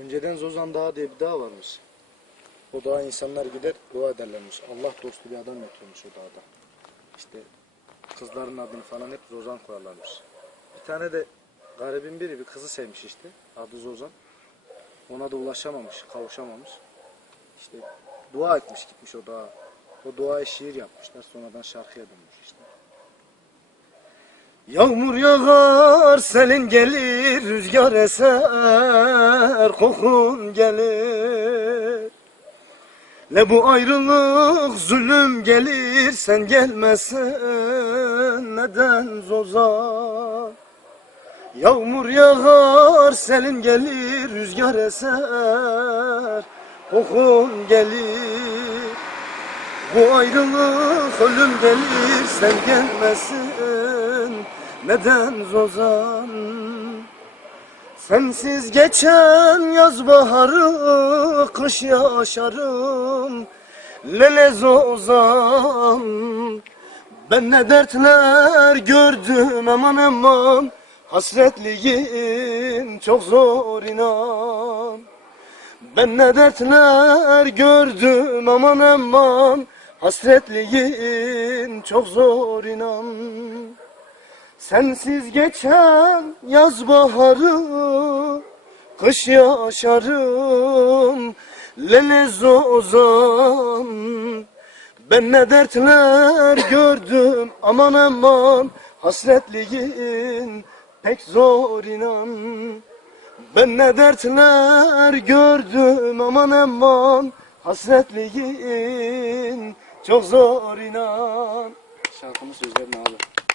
Önceden Zozan Dağı diye bir dağ varmış. O dağa insanlar gider dua ederlermiş. Allah dostu bir adam yatıyormuş o dağda. İşte kızların adını falan hep Zozan koyarlarmış. Bir tane de garibin biri bir kızı sevmiş işte. Adı Zozan. Ona da ulaşamamış, kavuşamamış. İşte dua etmiş gitmiş o dağa. O duaya şiir yapmışlar. Sonradan şarkıya dönmüş işte. Yağmur yağar, selin gelir, rüzgar eser, kokun gelir. Ne bu ayrılık zulüm gelir, sen gelmesen neden zozan? Yağmur yağar, selin gelir, rüzgar eser, kokun gelir. Bu ayrılık ölüm gelir sen gelmesin Neden zozan Sensiz geçen yaz baharı Kış yaşarım. Lele zozan Ben ne dertler gördüm aman aman. Hasretliğin çok zor inan. Ben ne dertler gördüm aman aman. Hasretliğin çok zor inan Sensiz geçen yaz baharı Kış yaşarım Lele zozan Ben ne dertler gördüm aman aman Hasretliğin pek zor inan. Ben ne dertler gördüm aman aman Hasretliğin çok zor inan. Şarkımın sözlerini abi.